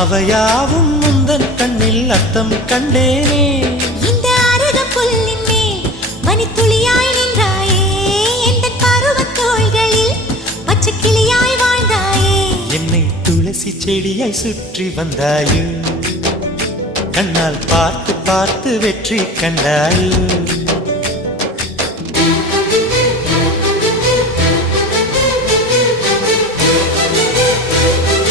அவையாவும் முந்தன் கண்ணில் அர்த்தம் கண்டேனே. இந்த அருக புல்லின் மேல் மணித்துளியாய் நின்றாயே, எந்த பருவத் தோள்களில் பச்சை கிளியாய் வாழ்ந்தாயே. என்னை துளசி செடியாய் சுற்றி வந்தாயோ, கண்ணால் பார்த்து பார்த்து வெற்றி கண்டாயோ.